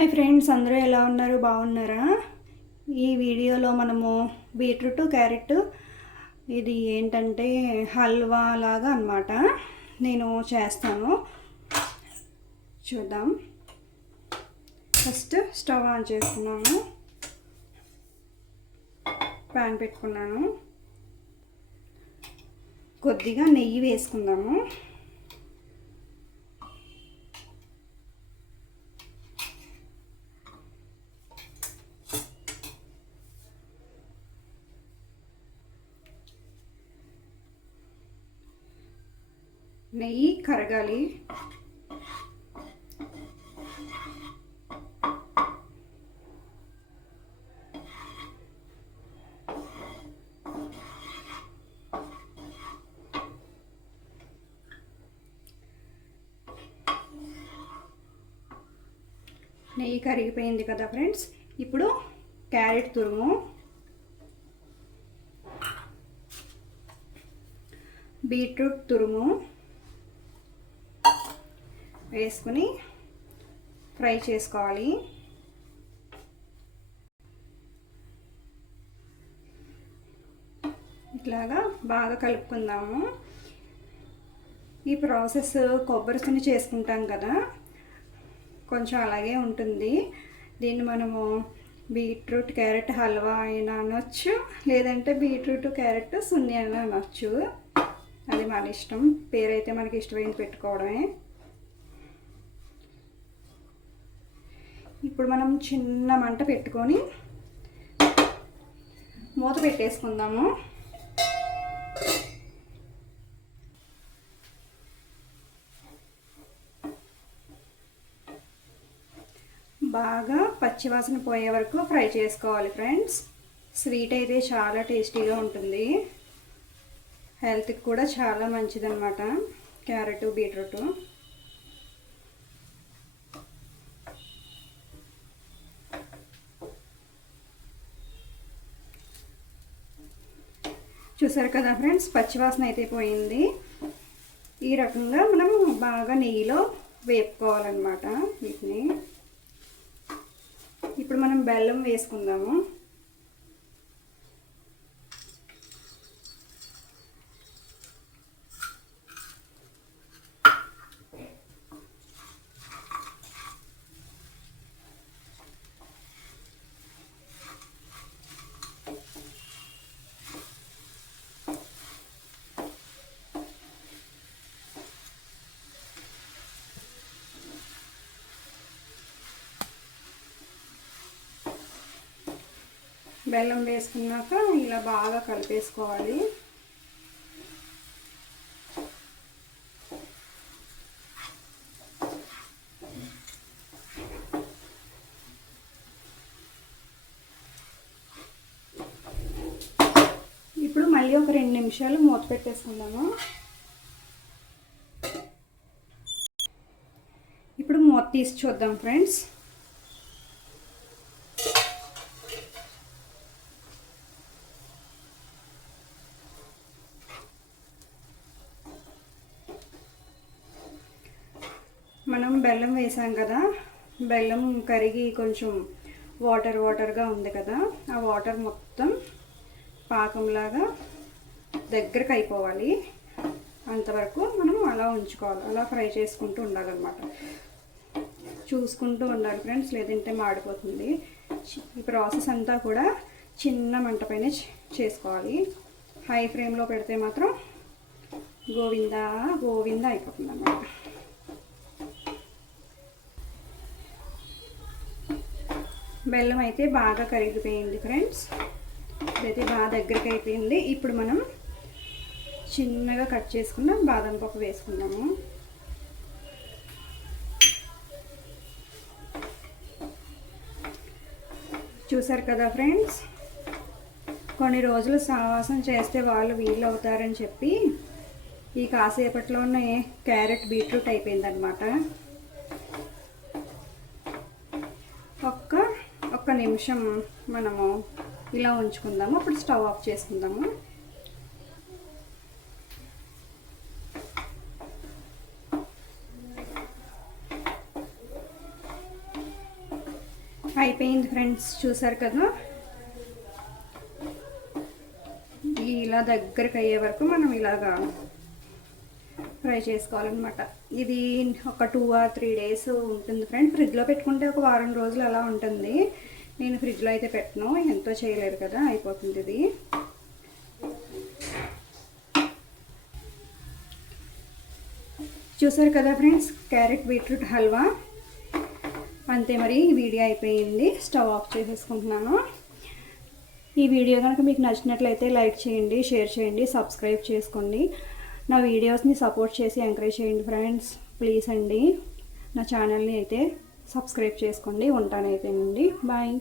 Hi friends, అందరూ ఎలా ఉన్నారు? బాగున్నారా? ఈ వీడియోలో మనము బీట్రూట్ క్యారెట్ ఇది ఏంటంటే హల్వా లాగా అన్నమాట నేను చేస్తాను. చూద్దాం. ఫస్ట్ స్టవ్ ఆన్ చేసుకున్నాను, ప్యాన్ పెట్టుకున్నాను, కొద్దిగా నెయ్యి వేసుకుందాము. నెయ్యి కరగాలి. నెయ్యి కరిగిపోయింది కదా ఫ్రెండ్స్. ఇప్పుడు క్యారెట్ తురుము, బీట్రూట్ తురుము వేసుకుని ఫ్రై చేసుకోవాలి. ఇట్లాగా బాగా కలుపుకుందాము. ఈ ప్రాసెస్ కొబ్బరిని చేసుకుంటాం కదా, కొంచెం అలాగే ఉంటుంది. దీన్ని మనము బీట్రూట్ క్యారెట్ హల్వా అయినా అనొచ్చు, లేదంటే బీట్రూట్ క్యారెట్ సున్ని అయినా అనొచ్చు. అది మన ఇష్టం. పేరైతే మనకి ఇష్టమైంది పెట్టుకోవడమే. ఇప్పుడు మనం చిన్న మంట పెట్టుకొని మూత పెట్టేసుకుందాము. బాగా పచ్చివాసన పోయే వరకు ఫ్రై చేసుకోవాలి ఫ్రెండ్స్. స్వీట్ అయితే చాలా టేస్టీగా ఉంటుంది, హెల్త్కి కూడా చాలా మంచిదన్నమాట క్యారెట్ బీట్రూట్. చూసారు కదా ఫ్రెండ్స్, పచ్చివాసన అయితే పోయింది. ఈ రకంగా మనం బాగా నెయ్యిలో వేపుకోవాలన్నమాట వీటిని. ఇప్పుడు మనం బెల్లం వేసుకుందాము. బెల్లం వేసుకున్నాక ఇలా బాగా కలిపేసుకోవాలి. ఇప్పుడు మళ్ళీ ఒక 2 నిమిషాలు మూత పెట్టేసుకుందాము. ఇప్పుడు మూత తీసి చూద్దాం ఫ్రెండ్స్. మనం బెల్లం వేసాం కదా, బెల్లం కరిగి కొంచెం వాటర్గా ఉంది కదా, ఆ వాటర్ మొత్తం పాకంలాగా దగ్గరకు అయిపోవాలి. అంతవరకు మనం అలా ఉంచుకోవాలి, అలా ఫ్రై చేసుకుంటూ ఉండాలన్నమాట. చూసుకుంటూ ఉండాలి ఫ్రెండ్స్, లేదంటే మాడిపోతుంది. ఈ ప్రాసెస్ అంతా కూడా చిన్న మంట పైన చేసుకోవాలి. హై ఫ్లేమ్లో పెడితే మాత్రం గోవిందా అయిపోతుంది అన్నమాట. బెల్లం అయితే బాగా కరిగిపోయింది ఫ్రెండ్స్. ఇదైతే బాగా దగ్గరికి అయిపోయింది. ఇప్పుడు మనం చిన్నగా కట్ చేసుకున్న బాదం పప్పు వేసుకుందాము. చూసారు కదా ఫ్రెండ్స్, కొన్ని రోజులు సావాసం చేస్తే వాళ్ళు వీలు అవుతారని చెప్పి ఈ కాసేపట్లోనే క్యారెట్ బీట్రూట్ అయిపోయిందనమాట. ఒక్క నిమిషం మనము ఇలా ఉంచుకుందాము. అప్పుడు స్టవ్ ఆఫ్ చేసుకుందాము. అయిపోయింది ఫ్రెండ్స్, చూసారు కదా. ఇలా దగ్గరికి అయ్యే వరకు మనం ఇలాగా ఫ్రై చేసుకోవాలన్నమాట. ఇది ఒక 2 or 3 days ఉంటుంది ఫ్రెండ్. ఫ్రిడ్జ్లో పెట్టుకుంటే ఒక వారం రోజులు అలా ఉంటుంది. నేను ఫ్రిడ్జ్లో అయితే పెట్టను, ఎంతో చేయలేదు కదా, అయిపోతుంది ఇది. చూసారు కదా ఫ్రెండ్స్, క్యారెట్ బీట్రూట్ హల్వా. అంతే, మరి వీడియో అయిపోయింది. స్టవ్ ఆఫ్ చేసేసుకుంటున్నాను. ఈ వీడియో కనుక మీకు నచ్చినట్లయితే లైక్ చేయండి, షేర్ చేయండి, సబ్స్క్రైబ్ చేసుకోండి. నా వీడియోస్ని సపోర్ట్ చేసి ఎంకరేజ్ చేయండి ఫ్రెండ్స్, ప్లీజ్ అండి. నా ఛానల్ని అయితే సబ్స్క్రైబ్ చేసుకోండి. ఉంటానైతేనండి, బాయ్.